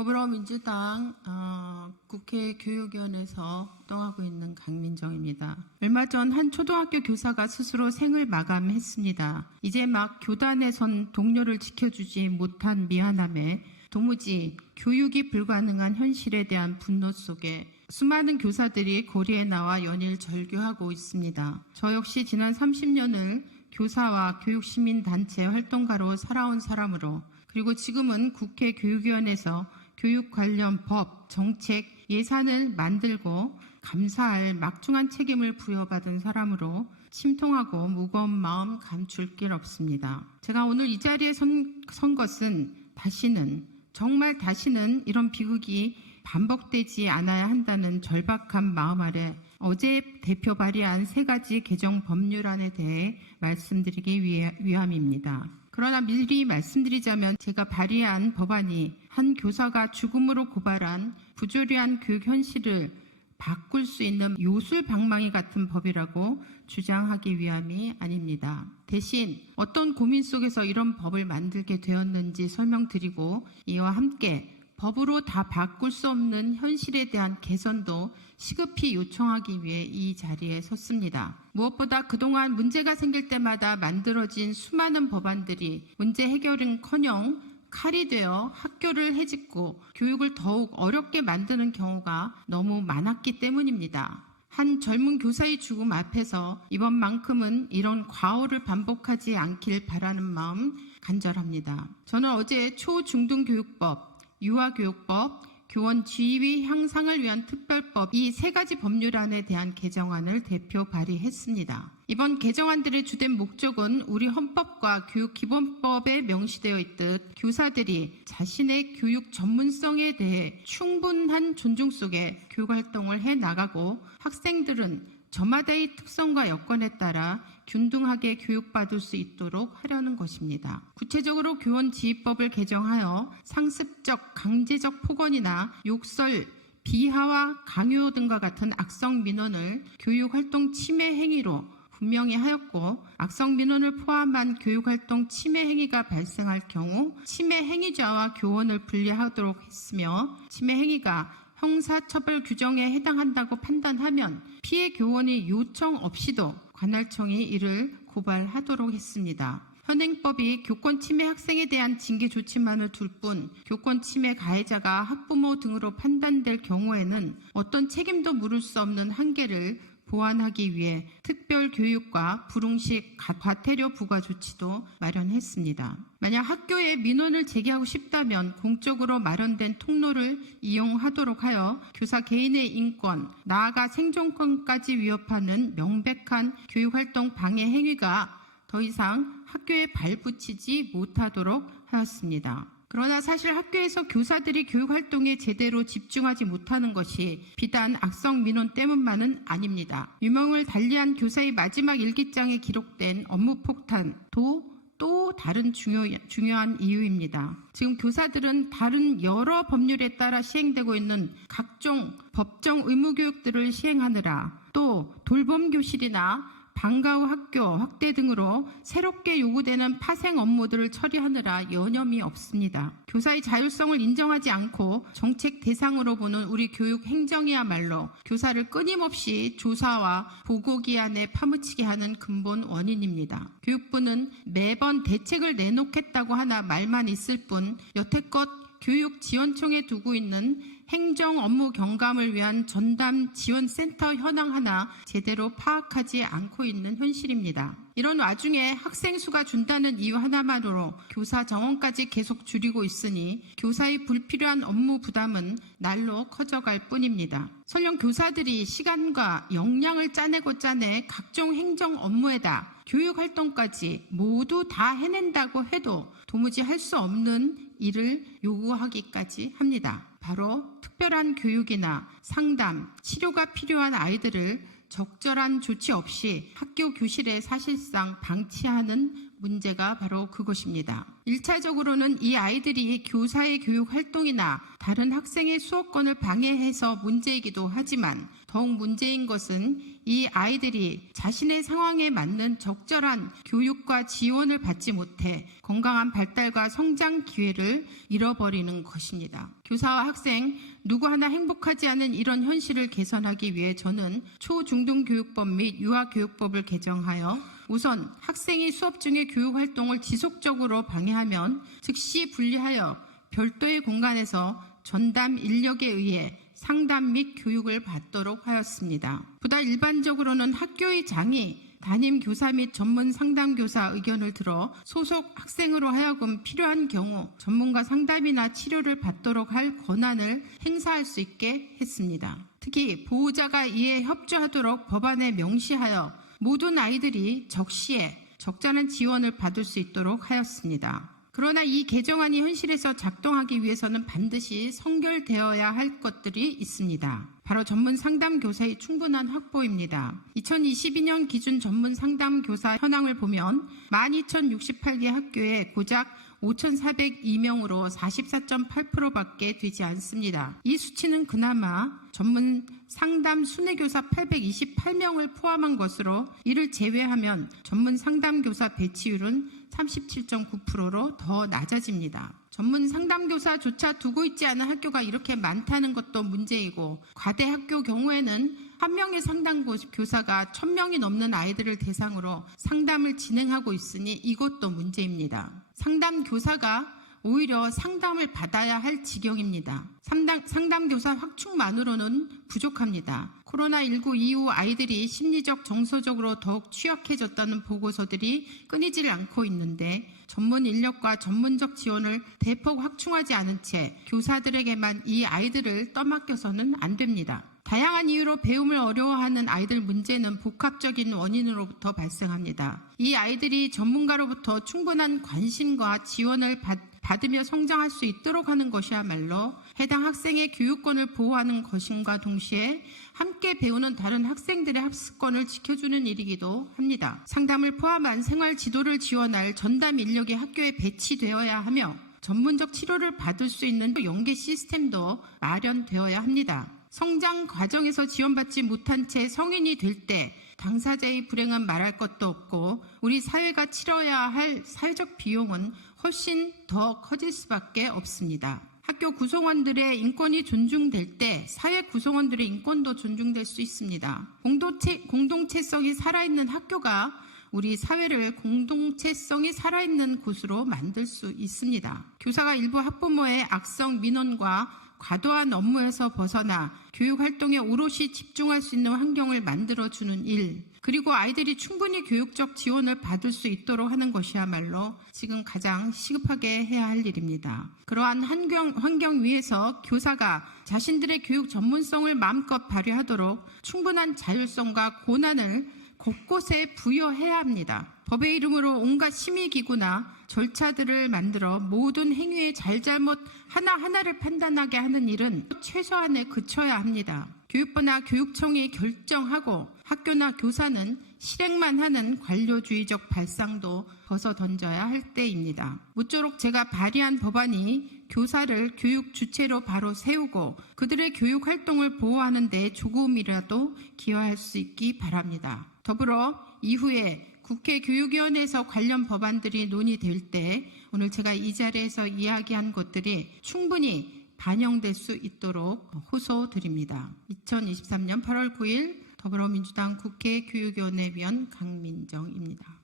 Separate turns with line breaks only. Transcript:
더불어민주당 어, 국회 교육위원회에서 활동하고 있는 강민정입니다. 얼마 전 한 초등학교 교사가 스스로 생을 마감했습니다. 이제 막 교단에 선 동료를 지켜주지 못한 미안함에 도무지 교육이 불가능한 현실에 대한 분노 속에 수많은 교사들이 거리에 나와 연일 절규하고 있습니다. 저 역시 지난 30년을 교사와 교육시민단체 활동가로 살아온 사람으로 그리고 지금은 국회 교육위원회에서 교육 관련 법, 정책, 예산을 만들고 감사할 막중한 책임을 부여받은 사람으로 심통하고 무거운 마음 감출 길 없습니다. 제가 오늘 이 자리에 선, 선 것은 다시는 정말 다시는 이런 비극이 반복되지 않아야 한다는 절박한 마음 아래 어제 대표 발의한 세 가지 개정 법률안에 대해 말씀드리기 위해, 위함입니다. 그러나 미리 말씀드리자면 제가 발의한 법안이 한 교사가 죽음으로 고발한 부조리한 교육 현실을 바꿀 수 있는 요술 방망이 같은 법이라고 주장하기 위함이 아닙니다. 대신 어떤 고민 속에서 이런 법을 만들게 되었는지 설명드리고 이와 함께 법으로 다 바꿀 수 없는 현실에 대한 개선도 시급히 요청하기 위해 이 자리에 섰습니다. 무엇보다 그동안 문제가 생길 때마다 만들어진 수많은 법안들이 문제 해결은 커녕 칼이 되어 학교를 해집고 교육을 더욱 어렵게 만드는 경우가 너무 많았기 때문입니다. 한 젊은 교사의 죽음 앞에서 이번만큼은 이런 과오를 반복하지 않길 바라는 마음 간절합니다. 저는 어제 초중등교육법, 유아교육법, 교원 지위 향상을 위한 특별법 이 세 가지 법률안에 대한 개정안을 대표 발의했습니다. 이번 개정안들의 주된 목적은 우리 헌법과 교육기본법에 명시되어 있듯 교사들이 자신의 교육 전문성에 대해 충분한 존중 속에 교육 활동을 해 나가고 학생들은 저마다의 특성과 여건에 따라 균등하게 교육받을 수 있도록 하려는 것입니다. 구체적으로 교원 지휘법을 개정하여 상습적, 강제적 폭언이나 욕설, 비하와 강요 등과 같은 악성 민원을 교육활동 침해 행위로 분명히 하였고 악성 민원을 포함한 교육활동 침해 행위가 발생할 경우 침해 행위자와 교원을 분리하도록 했으며 침해 행위가 형사처벌 규정에 해당한다고 판단하면 피해 교원이 요청 없이도 관할청이 이를 고발하도록 했습니다. 현행법이 교권 침해 학생에 대한 징계 조치만을 둘 뿐 교권 침해 가해자가 학부모 등으로 판단될 경우에는 어떤 책임도 물을 수 없는 한계를 보완하기 위해 특별 교육과 불응식 과태료 부과 조치도 마련했습니다. 만약 학교에 민원을 제기하고 싶다면 공적으로 마련된 통로를 이용하도록 하여 교사 개인의 인권, 나아가 생존권까지 위협하는 명백한 교육활동 방해 행위가 더 이상 학교에 발붙이지 못하도록 하였습니다. 그러나 사실 학교에서 교사들이 교육 활동에 제대로 집중하지 못하는 것이 비단 악성 민원 때문만은 아닙니다. 유명을 달리한 교사의 마지막 일기장에 기록된 업무 폭탄도 또 다른 중요, 중요한 이유입니다. 지금 교사들은 다른 여러 법률에 따라 시행되고 있는 각종 법정 의무 교육들을 시행하느라 또 돌봄 교실이나 방과 후 학교 확대 등으로 새롭게 요구되는 파생 업무들을 처리하느라 여념이 없습니다. 교사의 자율성을 인정하지 않고 정책 대상으로 보는 우리 교육 행정이야말로 교사를 끊임없이 조사와 보고 기한에 파묻히게 하는 근본 원인입니다. 교육부는 매번 대책을 내놓겠다고 하나 말만 있을 뿐 여태껏 교육지원청에 두고 있는 행정 업무 경감을 위한 전담 지원센터 현황 하나 제대로 파악하지 않고 있는 현실입니다. 이런 와중에 학생 수가 준다는 이유 하나만으로 교사 정원까지 계속 줄이고 있으니 교사의 불필요한 업무 부담은 날로 커져갈 뿐입니다. 설령 교사들이 시간과 역량을 짜내고 짜내 각종 행정 업무에다 교육 활동까지 모두 다 해낸다고 해도 도무지 할 수 없는 일을 요구하기까지 합니다. 바로 특별한 교육이나 상담, 치료가 필요한 아이들을 적절한 조치 없이 학교 교실에 사실상 방치하는 문제가 바로 그것입니다. 1차적으로는 이 아이들이 교사의 교육 활동이나 다른 학생의 수업권을 방해해서 문제이기도 하지만 더욱 문제인 것은 이 아이들이 자신의 상황에 맞는 적절한 교육과 지원을 받지 못해 건강한 발달과 성장 기회를 잃어버리는 것입니다. 교사와 학생 누구 하나 행복하지 않은 이런 현실을 개선하기 위해 저는 초중등교육법 및 유아교육법을 개정하여 우선 학생이 수업 중에 교육 활동을 지속적으로 방해하면 즉시 분리하여 별도의 공간에서 전담 인력에 의해 상담 및 교육을 받도록 하였습니다. 보다 일반적으로는 학교의 장이 담임 교사 및 전문 상담 교사 의견을 들어 소속 학생으로 하여금 필요한 경우 전문가 상담이나 치료를 받도록 할 권한을 행사할 수 있게 했습니다. 특히 보호자가 이에 협조하도록 법안에 명시하여 모든 아이들이 적시에 적절한 지원을 받을 수 있도록 하였습니다. 그러나 이 개정안이 현실에서 작동하기 위해서는 반드시 선결되어야 할 것들이 있습니다. 바로 전문 상담 교사의 충분한 확보입니다. 2022년 기준 전문 상담 교사 현황을 보면 12,068개 학교에 고작 5,402명으로 44.8%밖에 되지 않습니다. 이 수치는 그나마 전문 상담 순회교사 828명을 포함한 것으로 이를 제외하면 전문 상담교사 배치율은 37.9%로 더 낮아집니다. 전문 상담교사조차 두고 있지 않은 학교가 이렇게 많다는 것도 문제이고 과대 학교 경우에는 한 명의 상담 교사가 천 명이 넘는 아이들을 대상으로 상담을 진행하고 있으니 이것도 문제입니다. 상담 교사가 오히려 상담을 받아야 할 지경입니다. 상담, 상담교사 확충만으로는 부족합니다. 코로나19 이후 아이들이 심리적, 정서적으로 더욱 취약해졌다는 보고서들이 끊이질 않고 있는데 전문 인력과 전문적 지원을 대폭 확충하지 않은 채 교사들에게만 이 아이들을 떠맡겨서는 안 됩니다. 다양한 이유로 배움을 어려워하는 아이들 문제는 복합적인 원인으로부터 발생합니다. 이 아이들이 전문가로부터 충분한 관심과 지원을 받, 받으며 성장할 수 있도록 하는 것이야말로 해당 학생의 교육권을 보호하는 것임과 동시에 함께 배우는 다른 학생들의 학습권을 지켜주는 일이기도 합니다. 상담을 포함한 생활 지도를 지원할 전담 인력이 학교에 배치되어야 하며 전문적 치료를 받을 수 있는 연계 시스템도 마련되어야 합니다. 성장 과정에서 지원받지 못한 채 성인이 될 때 당사자의 불행은 말할 것도 없고 우리 사회가 치러야 할 사회적 비용은 훨씬 더 커질 수밖에 없습니다. 학교 구성원들의 인권이 존중될 때 사회 구성원들의 인권도 존중될 수 있습니다. 공동체, 공동체성이 살아있는 학교가 우리 사회를 공동체성이 살아있는 곳으로 만들 수 있습니다. 교사가 일부 학부모의 악성 민원과 과도한 업무에서 벗어나 교육 활동에 오롯이 집중할 수 있는 환경을 만들어주는 일, 그리고 아이들이 충분히 교육적 지원을 받을 수 있도록 하는 것이야말로 지금 가장 시급하게 해야 할 일입니다. 그러한 환경, 환경 위에서 교사가 자신들의 교육 전문성을 마음껏 발휘하도록 충분한 자율성과 고난을 곳곳에 부여해야 합니다. 법의 이름으로 온갖 심의기구나 절차들을 만들어 모든 행위의 잘잘못 하나하나를 판단하게 하는 일은 최소한에 그쳐야 합니다. 교육부나 교육청이 결정하고 학교나 교사는 실행만 하는 관료주의적 발상도 벗어 던져야 할 때입니다. 모쪼록 제가 발의한 법안이 교사를 교육 주체로 바로 세우고 그들의 교육 활동을 보호하는 데 조금이라도 기여할 수 있기 바랍니다. 더불어 이후에 국회 교육위원회에서 관련 법안들이 논의될 때 오늘 제가 이 자리에서 이야기한 것들이 충분히 반영될 수 있도록 호소드립니다. 2023년 8월 9일 더불어민주당 국회 교육위원회 위원 강민정입니다.